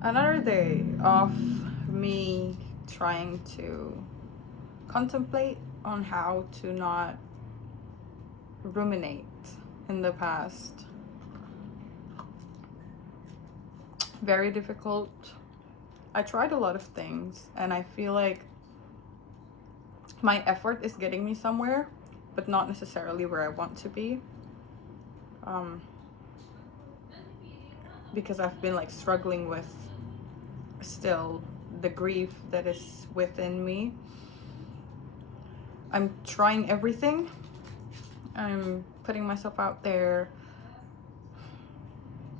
Another day of me trying to contemplate on how to not ruminate in the past. Very difficult. I tried a lot of things and I feel like my effort is getting me somewhere, but not necessarily where I want to be. Because I've been like struggling with still the grief that is within me. I'm trying everything. I'm putting myself out there.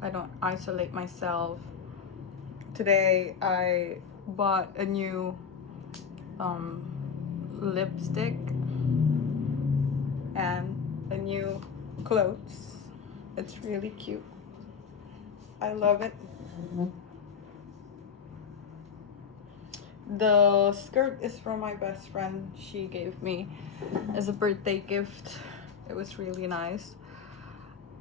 I don't isolate myself. Today I bought a new lipstick and a new clothes. It's really cute. I love it. The skirt is from my best friend. She gave me as a birthday gift. It was really nice.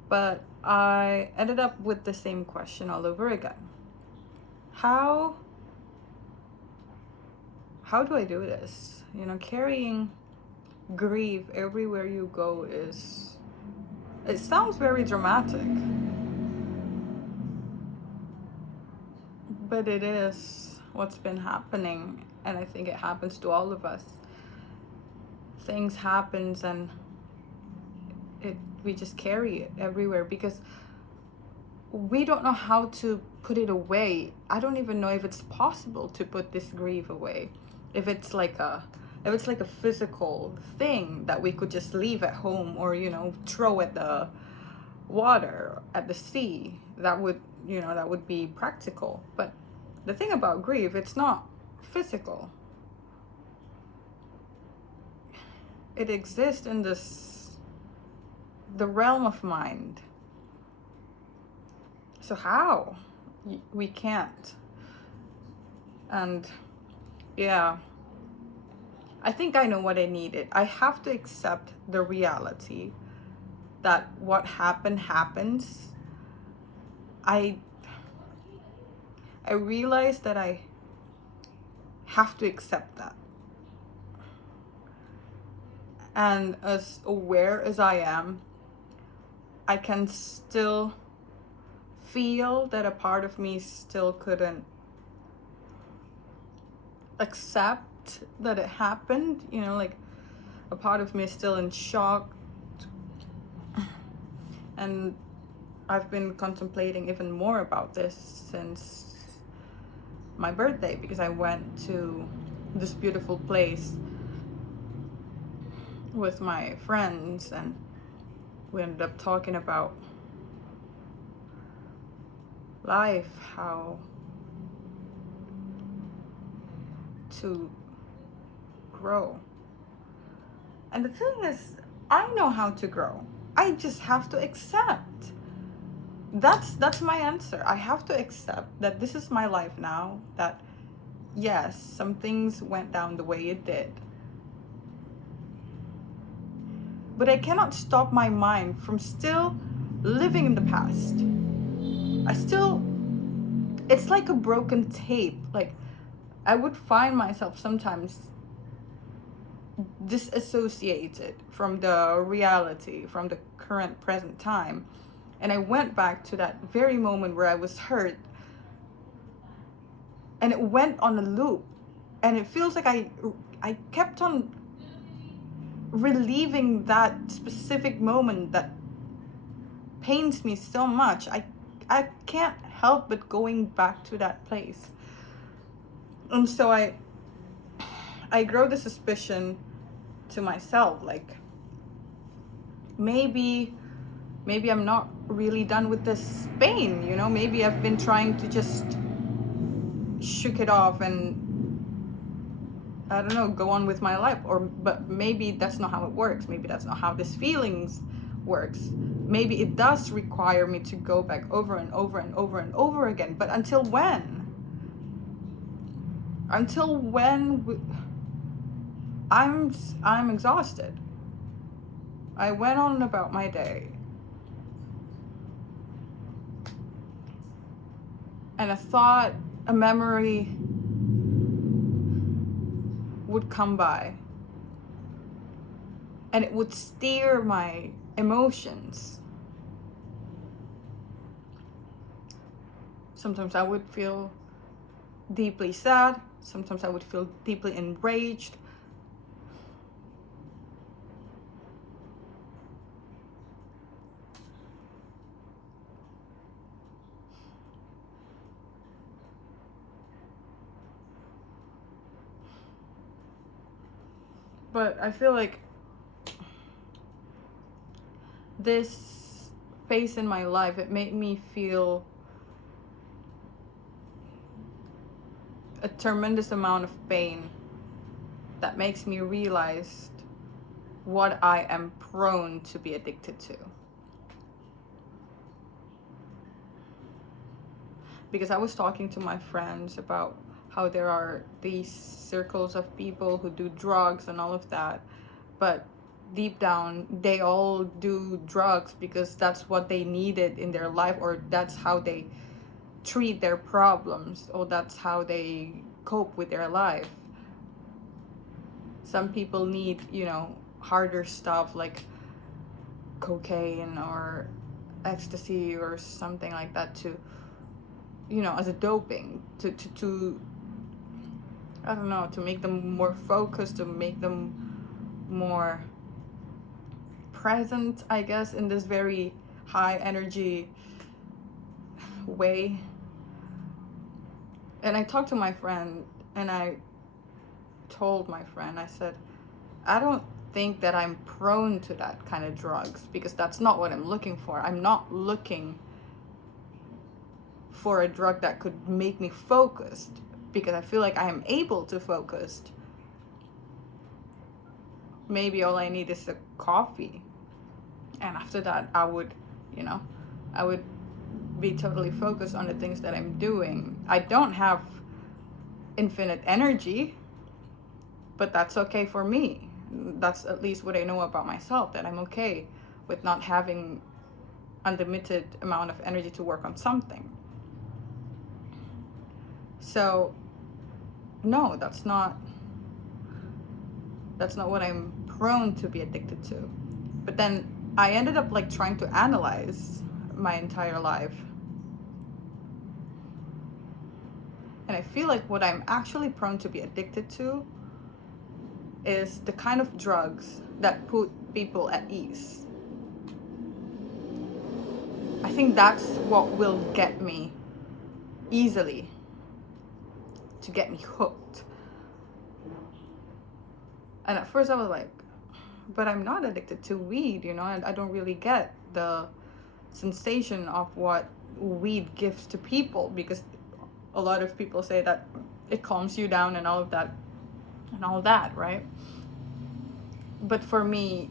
But I ended up with the same question all over again. How do I do this? You know, carrying grief everywhere you go it sounds very dramatic. But it is what's been happening, and I think it happens to all of us. Things happens and we just carry it everywhere because we don't know how to put it away. I don't even know if it's possible to put this grief away. If it's like a physical thing that we could just leave at home or, you know, throw at the water, at the sea, that would be practical. But the thing about grief, it's not physical. It exists in the realm of mind. So how? We can't. And yeah, I think I know what I needed. I have to accept the reality that what happened happens. I realized that I have to accept that. And as aware as I am, I can still feel that a part of me still couldn't accept that it happened. You know, like a part of me is still in shock. And I've been contemplating even more about this since my birthday, because I went to this beautiful place with my friends and we ended up talking about life, how to grow. And the thing is, I know how to grow. I just have to accept. That's my answer. I have to accept that this is my life now, that yes, some things went down the way it did. But I cannot stop my mind from still living in the past. It's like a broken tape. Like, I would find myself sometimes disassociated from the reality, from the current present time. And I went back to that very moment where I was hurt. And it went on a loop. And it feels like I kept on reliving that specific moment that pains me so much. I can't help but going back to that place. And so I grow the suspicion to myself, like maybe I'm not really done with this pain, you know? Maybe I've been trying to just shook it off and I don't know, go on with my life. But maybe that's not how it works. Maybe that's not how this feelings works. Maybe it does require me to go back over and over and over and over again. But until when? I'm exhausted. I went on about my day. And I thought a memory would come by and it would steer my emotions. Sometimes I would feel deeply sad, sometimes I would feel deeply enraged. But I feel like this phase in my life, it made me feel a tremendous amount of pain that makes me realize what I am prone to be addicted to. Because I was talking to my friends about how there are these circles of people who do drugs and all of that, but deep down they all do drugs because that's what they needed in their life, or that's how they treat their problems, or that's how they cope with their life. Some people need, harder stuff like cocaine or ecstasy or something like that to, as a doping to I don't know, to make them more focused, to make them more present, I guess, in this very high energy way. And I talked to my friend and I told my friend, I said, I don't think that I'm prone to that kind of drugs because that's not what I'm looking for. I'm not looking for a drug that could make me focused because I feel like I am able to focus. Maybe all I need is a coffee. And after that, I would be totally focused on the things that I'm doing. I don't have infinite energy, but that's okay for me. That's at least what I know about myself, that I'm okay with not having unlimited amount of energy to work on something. So no, that's not what I'm prone to be addicted to. But then I ended up like trying to analyze my entire life. And I feel like what I'm actually prone to be addicted to is the kind of drugs that put people at ease. I think that's what will get me easily, to get me hooked. And at first I was like, but I'm not addicted to weed, and I don't really get the sensation of what weed gives to people, because a lot of people say that it calms you down and all that, right? But for me,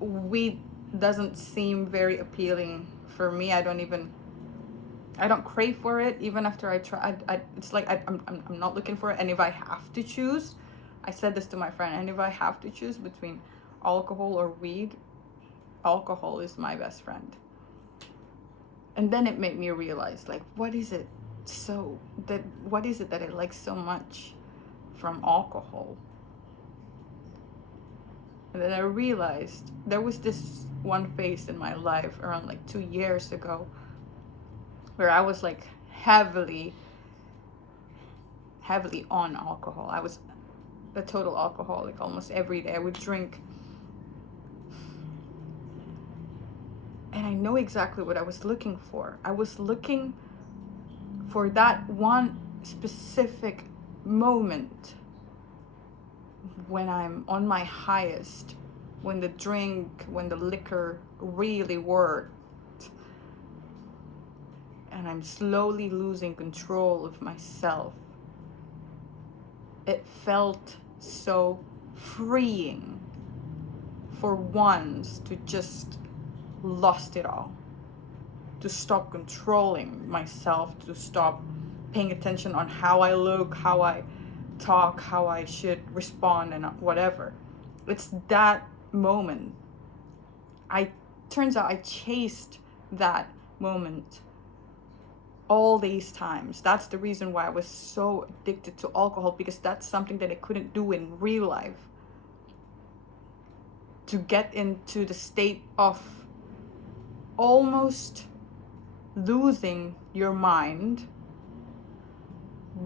weed doesn't seem very appealing for me. I don't crave for it even after I try. It's like I'm not looking for it. And if I have to choose, I said this to my friend, and if I have to choose between alcohol or weed, alcohol is my best friend. And then it made me realize, like, what is it that I like so much from alcohol? And then I realized there was this one phase in my life around like 2 years ago where I was like heavily on alcohol. I was a total alcoholic. Almost every day I would drink. And I know exactly what I was looking for. I was looking for that one specific moment when I'm on my highest, when the liquor really worked, and I'm slowly losing control of myself. It felt so freeing for once to just lost it all, to stop controlling myself, to stop paying attention on how I look, how I talk, how I should respond, and whatever. It's that moment. Turns out I chased that moment all these times. That's the reason why I was so addicted to alcohol, because that's something that I couldn't do in real life. To get into the state of almost losing your mind,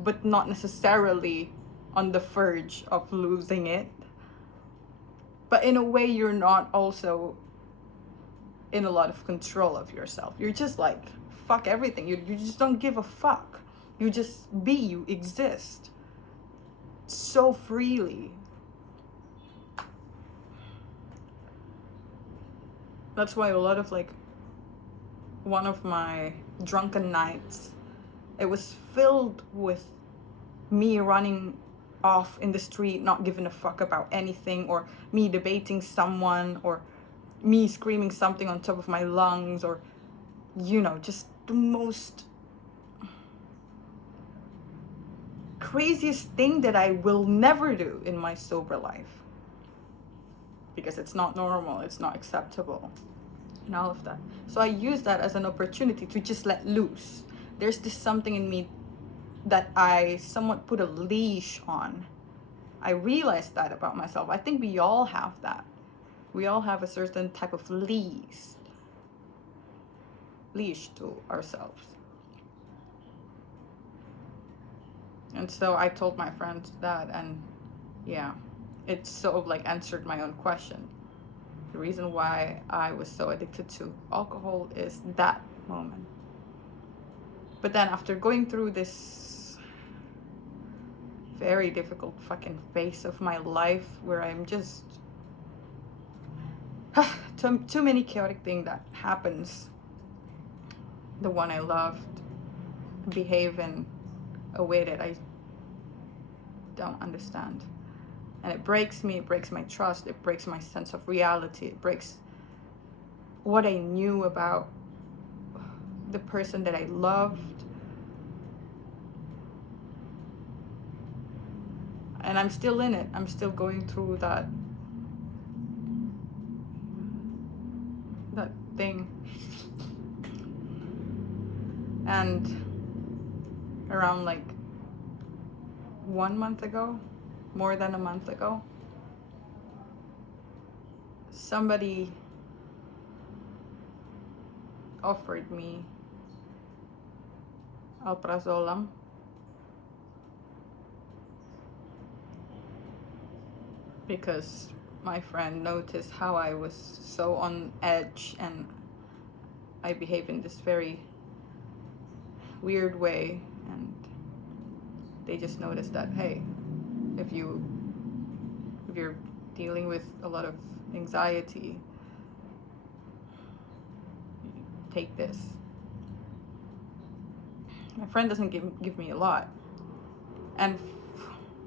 but not necessarily on the verge of losing it. But in a way, you're not also in a lot of control of yourself. You're just like, fuck everything. You just don't give a fuck. You just be, you exist so freely. That's why a lot of like, one of my drunken nights, it was filled with me running off in the street, not giving a fuck about anything, or me debating someone, or me screaming something on top of my lungs, or, you know, just the most craziest thing that I will never do in my sober life. Because it's not normal, it's not acceptable, and all of that. So I use that as an opportunity to just let loose. There's this something in me that I somewhat put a leash on. I realized that about myself. I think we all have that. We all have a certain type of leash to ourselves. And so I told my friends that, and yeah, it sort of like answered my own question. The reason why I was so addicted to alcohol is that moment. But then after going through this very difficult fucking phase of my life where I'm just too many chaotic things that happens, the one I loved behave in a way that I don't understand, and it breaks me. It breaks my trust. It breaks my sense of reality. It breaks what I knew about the person that I loved. And I'm still in it. I'm still going through that thing. And around like 1 month ago, more than a month ago, somebody offered me alprazolam because my friend noticed how I was so on edge and I behave in this very weird way, and they just noticed that, hey, if you're dealing with a lot of anxiety, take this. My friend doesn't give me a lot, and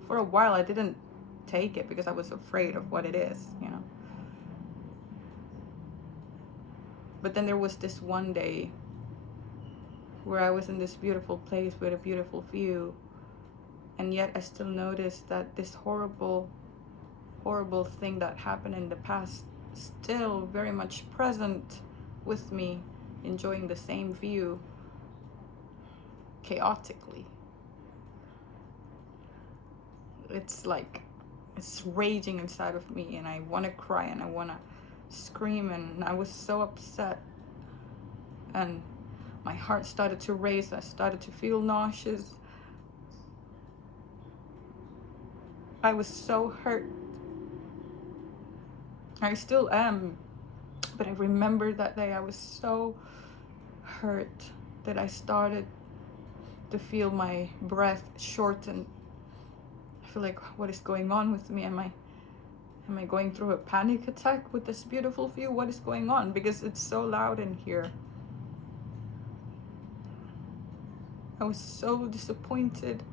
for a while I didn't take it because I was afraid of what it is, you know. But then there was this one day where I was in this beautiful place with a beautiful view, and yet I still noticed that this horrible thing that happened in the past still very much present with me, enjoying the same view chaotically. It's like it's raging inside of me, and I want to cry and I want to scream, and I was so upset, and my heart started to race. I started to feel nauseous. I was so hurt. I still am, but I remember that day I was so hurt that I started to feel my breath shorten. I feel like, what is going on with me? Am I going through a panic attack with this beautiful view? What is going on? Because it's so loud in here. I was so disappointed.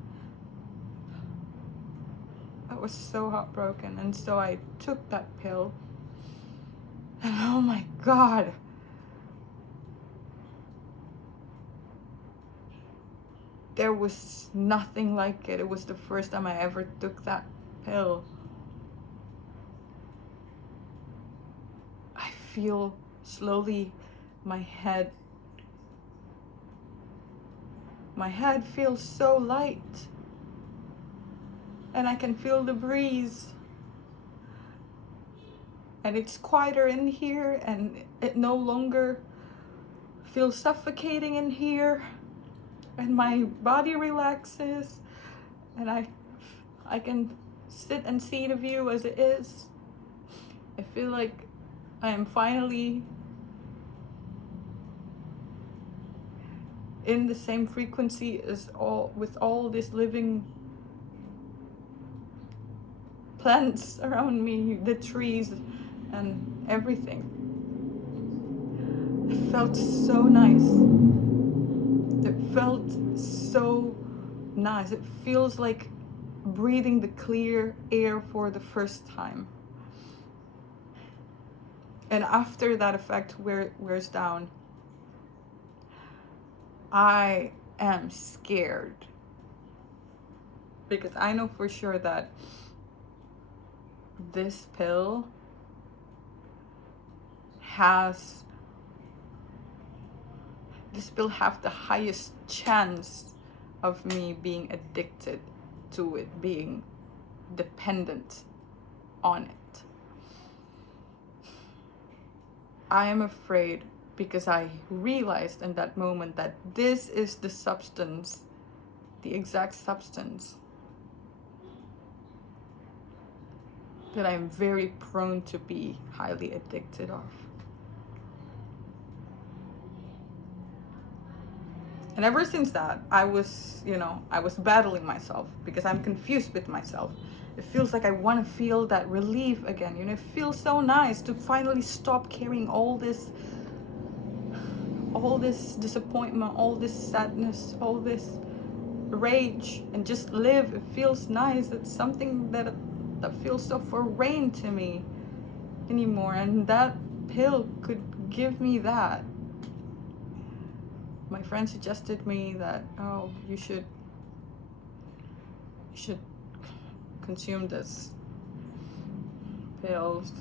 I was so heartbroken, and so I took that pill, and oh my God, there was nothing like it. It was the first time I ever took that pill. I feel slowly my head My head feels so light. And I can feel the breeze. And it's quieter in here, and it no longer feels suffocating in here. And my body relaxes, and I can sit and see the view as it is. I feel like I am finally in the same frequency as all this living plants around me, the trees and everything. It felt so nice. It felt so nice. It feels like breathing the clear air for the first time. And after that effect wears down, I am scared. Because I know for sure that this pill has the highest chance of me being addicted to it, being dependent on it. I am afraid because I realized in that moment that this is the substance, the exact substance that I'm very prone to be highly addicted of. And ever since that, I was battling myself because I'm confused with myself. It feels like I want to feel that relief again. It feels so nice to finally stop carrying all this disappointment, all this sadness, all this rage, and just live. It feels nice. It's something that feels so foreign to me anymore, and that pill could give me that. My friend suggested me that, oh, you should consume this pills.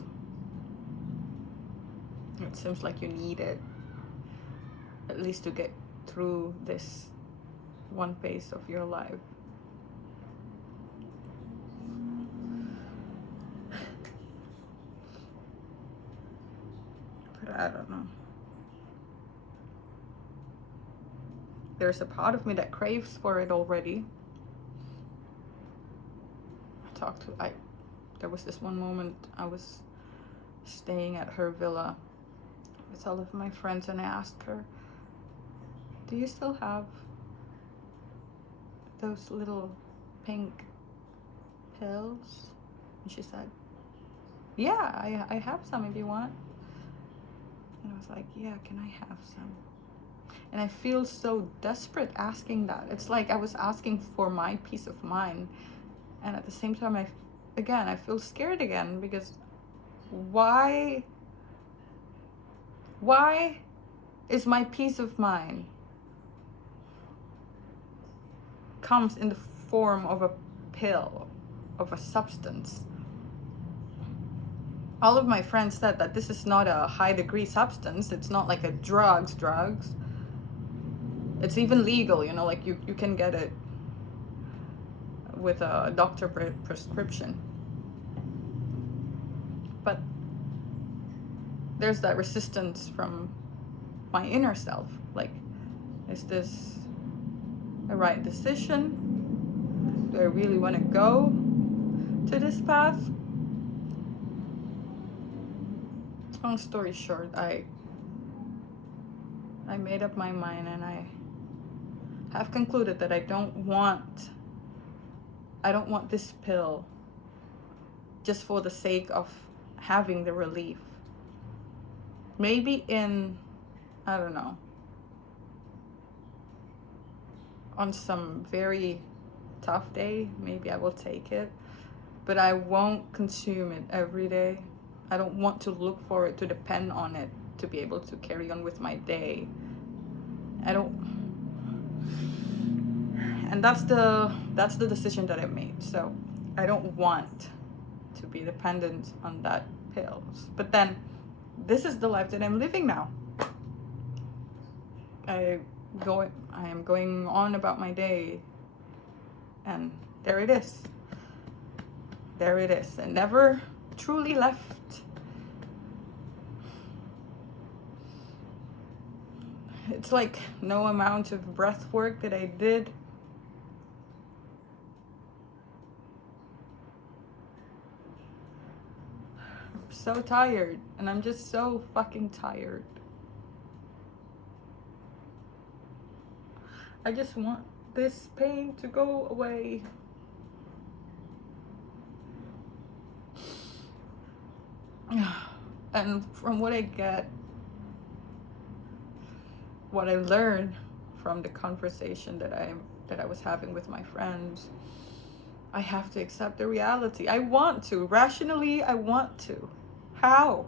It seems like you need it, at least to get through this one phase of your life. But I don't know. There's a part of me that craves for it already. There was this one moment I was staying at her villa with all of my friends, and I asked her, do you still have those little pink pills? And she said, yeah, I have some if you want. And I was like, yeah, can I have some? And I feel so desperate asking that. It's like I was asking for my peace of mind. And at the same time, I feel scared again, because why is my peace of mind comes in the form of a pill, of a substance? All of my friends said that this is not a high degree substance. It's not like a drugs. It's even legal, like you can get it with a doctor prescription. But there's that resistance from my inner self. Like, is this a right decision? Do I really want to go to this path? Long story short, I made up my mind, and I have concluded that I don't want this pill just for the sake of having the relief. Maybe I don't know, on some very tough day, maybe I will take it, but I won't consume it every day. I don't want to look for it, to depend on it to be able to carry on with my day. And that's the decision that I made. So I don't want to be dependent on that pills. But then this is the life that I'm living now. I I am going on about my day, and there it is. There it is, and never truly left. It's like no amount of breath work that I did. I'm so tired, and I'm just so fucking tired. I just want this pain to go away. And from what I learned from the conversation that I was having with my friends, I have to accept the reality. I want to. Rationally, I want to. How?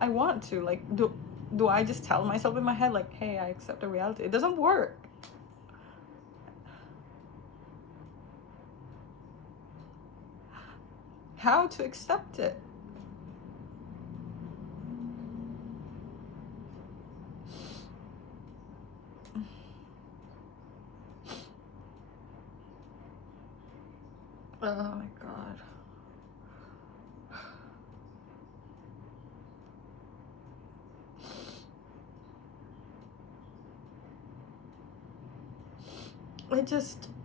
I want to. Like, do I just tell myself in my head, like, hey, I accept the reality? It doesn't work. How to accept it? Oh my God.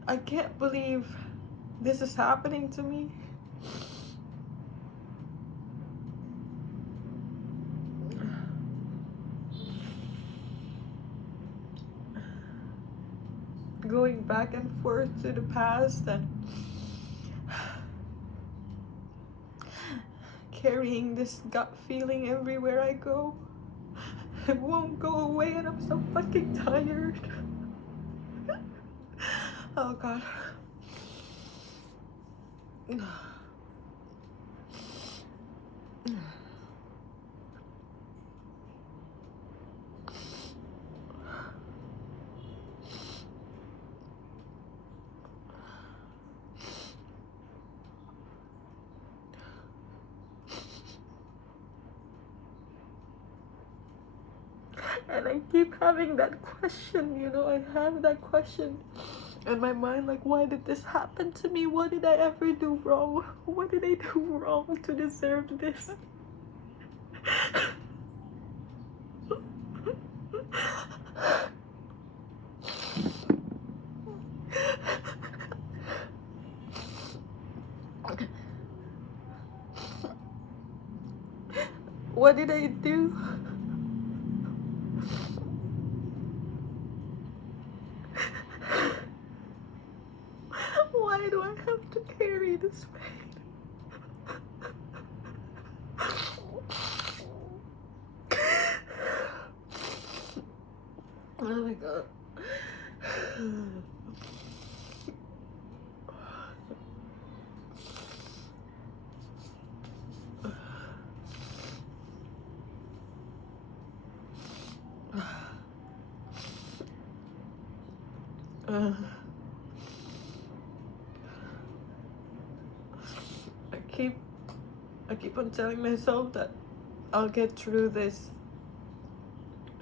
I can't believe this is happening to me. Going back and forth to the past and carrying this gut feeling everywhere I go. It won't go away, and I'm so fucking tired. Oh God. And I keep having that question, I have that question in my mind, like, why did this happen to me? What did I ever do wrong? What did I do wrong to deserve this? What did I do? Why do I have to carry this pain? Oh my God. I keep on telling myself that I'll get through this.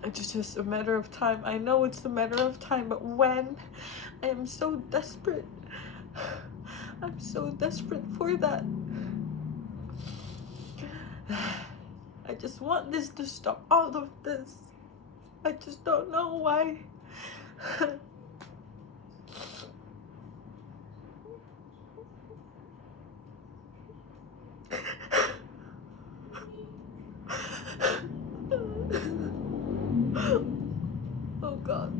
It's just a matter of time. I know it's a matter of time, but when? I am so desperate. I'm so desperate for that. I just want this to stop, all of this. I just don't know why. Oh God.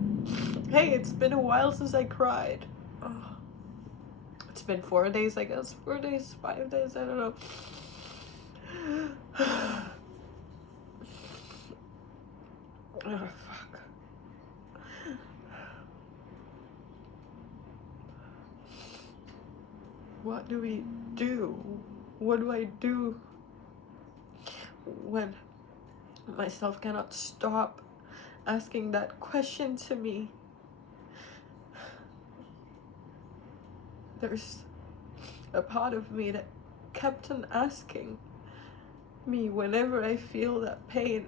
Hey, it's been a while since I cried. Oh. It's been 4 days, I guess. 4 days, 5 days, I don't know. Oh, fuck. What do we do? What do I do when myself cannot stop asking that question to me? There's a part of me that kept on asking me whenever I feel that pain.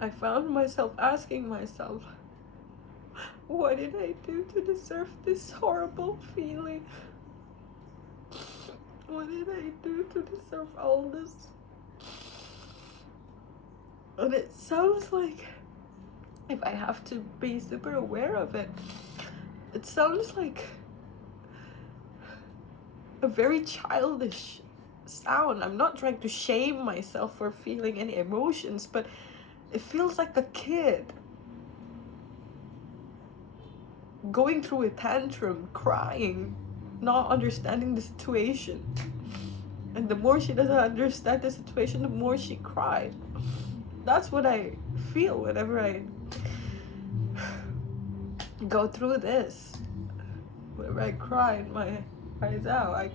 I found myself asking myself, what did I do to deserve this horrible feeling? What did I do to deserve all this? And it sounds like, if I have to be super aware of it, it sounds like a very childish sound. I'm not trying to shame myself for feeling any emotions, but it feels like a kid going through a tantrum, crying, not understanding the situation. And the more she doesn't understand the situation, the more she cried. That's what I feel whenever I go through this. Whenever I cry and my eyes out.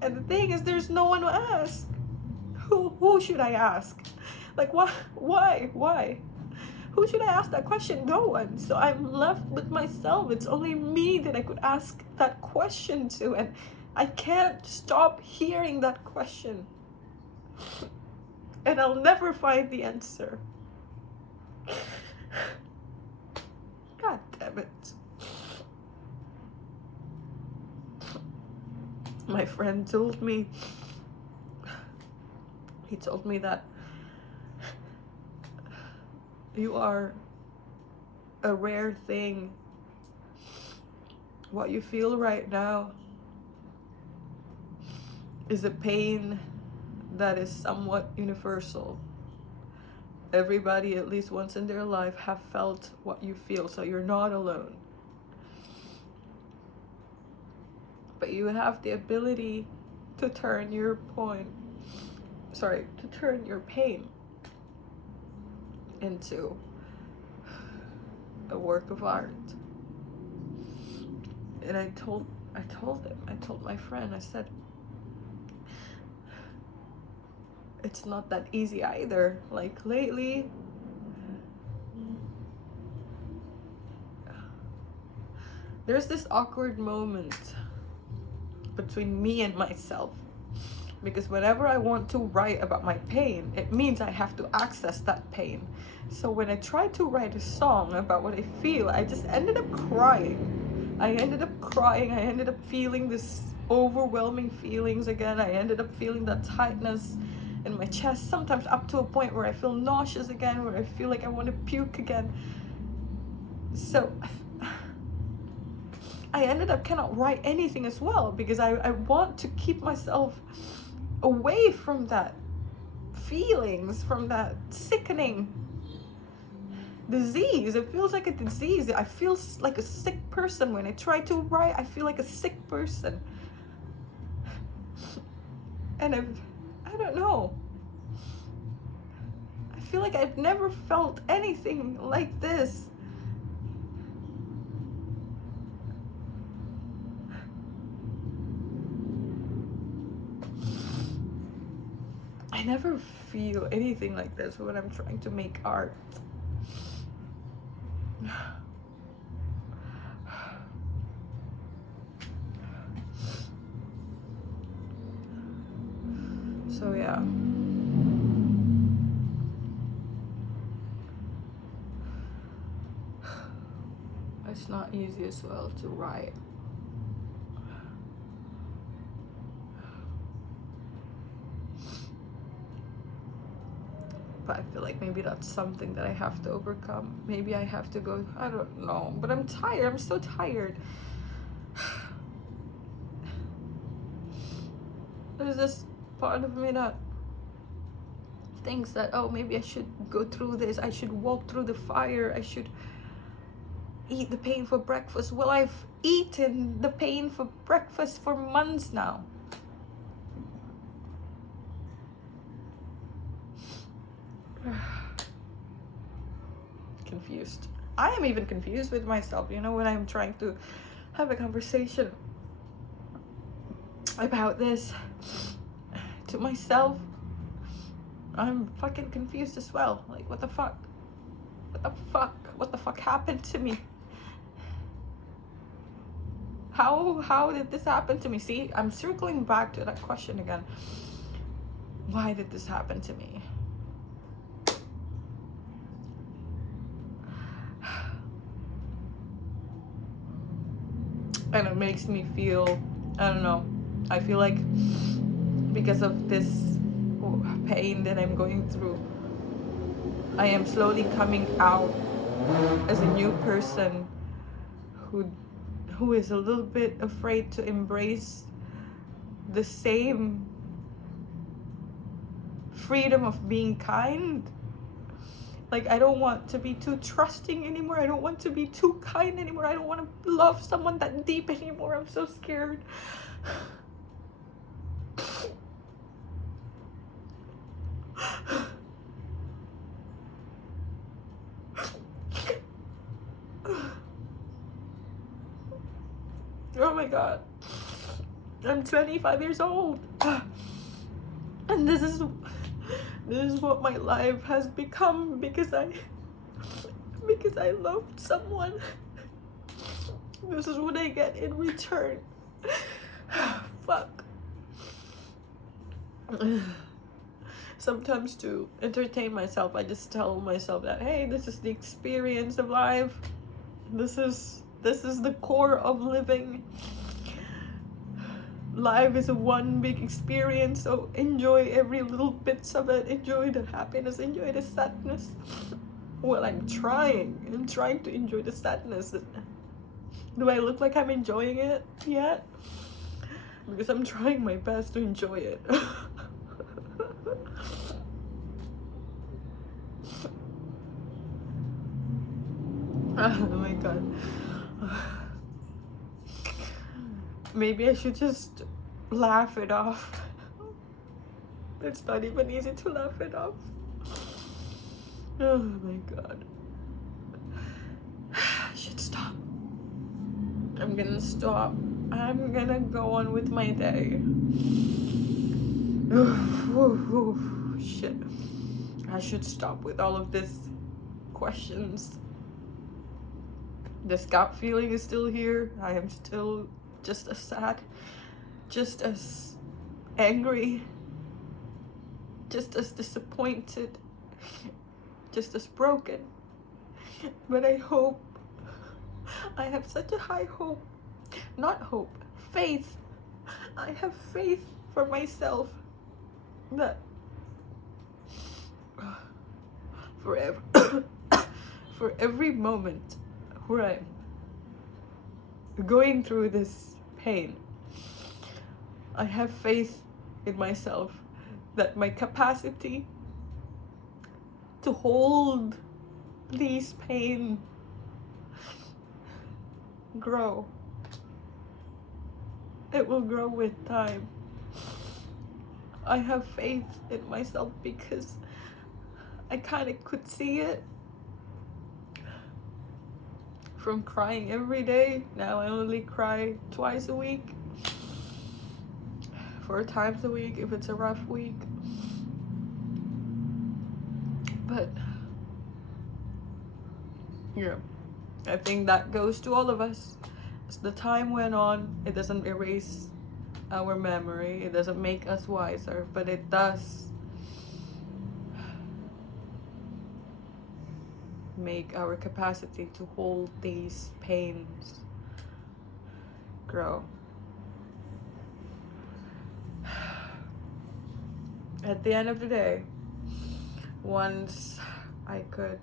And the thing is, there's no one to ask. Who should I ask? Like, why? Who should I ask that question? No one. So I'm left with myself. It's only me that I could ask that question to, and I can't stop hearing that question. And I'll never find the answer. God damn it. My friend told me, he told me that you are a rare thing. What you feel right now is a pain that is somewhat universal. Everybody, at least once in their life, have felt what you feel, so you're not alone. But you have the ability to turn your pain into a work of art. And I told my friend, I said, it's not that easy either. Like lately, there's this awkward moment between me and myself, because whenever I want to write about my pain, it means I have to access that pain. So when I tried to write a song about what I feel, I just ended up crying. I ended up feeling this overwhelming feelings again. I ended up feeling that tightness in my chest, sometimes up to a point where I feel nauseous again, where I feel like I want to puke again. So I ended up cannot write anything as well, because I want to keep myself away from that feelings, from that sickening disease. It feels like a disease. I feel like a sick person when I try to write. I feel like a sick person. And I don't know. I feel like I've never felt anything like this. I never feel anything like this when I'm trying to make art. So yeah. It's not easy as well to write. But I feel like maybe that's something that I have to overcome. Maybe I have to go, I don't know. But I'm tired. I'm so tired. There's this part of me that thinks that, oh, maybe I should go through this. I should walk through the fire. I should eat the pain for breakfast. Well, I've eaten the pain for breakfast for months now. Confused. I am even confused with myself, you know, when I'm trying to have a conversation about this to myself. I'm fucking confused as well. Like, what the fuck? What the fuck happened to me? How did this happen to me? See, I'm circling back to that question again. Why did this happen to me? And it makes me feel, I don't know, I feel like because of this pain that I'm going through, I am slowly coming out as a new person who is a little bit afraid to embrace the same freedom of being kind. Like, I don't want to be too trusting anymore. I don't want to be too kind anymore. I don't want to love someone that deep anymore. I'm so scared. Oh my god. I'm 25 years old. And this is what my life has become because I loved someone. This is what I get in return. Fuck. Sometimes to entertain myself, I just tell myself that, hey, this is the experience of life. This is the core of living. Life is a one big experience, so enjoy every little bits of it. Enjoy the happiness, enjoy the sadness. Well, I'm trying to enjoy the sadness. Do I look like I'm enjoying it yet? Because I'm trying my best to enjoy it. Oh my god. Maybe I should just laugh it off. It's not even easy to laugh it off. Oh my god. I should stop. I'm gonna stop. I'm gonna go on with my day. Shit. I should stop with all of this questions. This gut feeling is still here. I am still just as sad, just as angry, just as disappointed, just as broken. But I hope, I have such a high hope, not hope, faith. I have faith for myself that forever, for every moment where I'm going through this pain, I have faith in myself that my capacity to hold these pain grow. It will grow with time. I have faith in myself because I kind of could see it from crying every day. Now I only cry twice a week, 4 times a week if it's a rough week. But yeah, I think that goes to all of us. As the time went on, it doesn't erase our memory, it doesn't make us wiser, but it does make our capacity to hold these pains grow. At the end of the day, once I could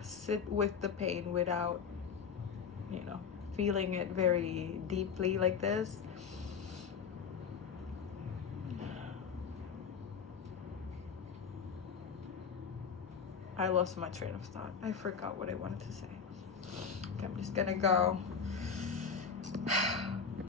sit with the pain without, feeling it very deeply like this, I lost my train of thought. I forgot what I wanted to say. Okay, I'm just gonna go.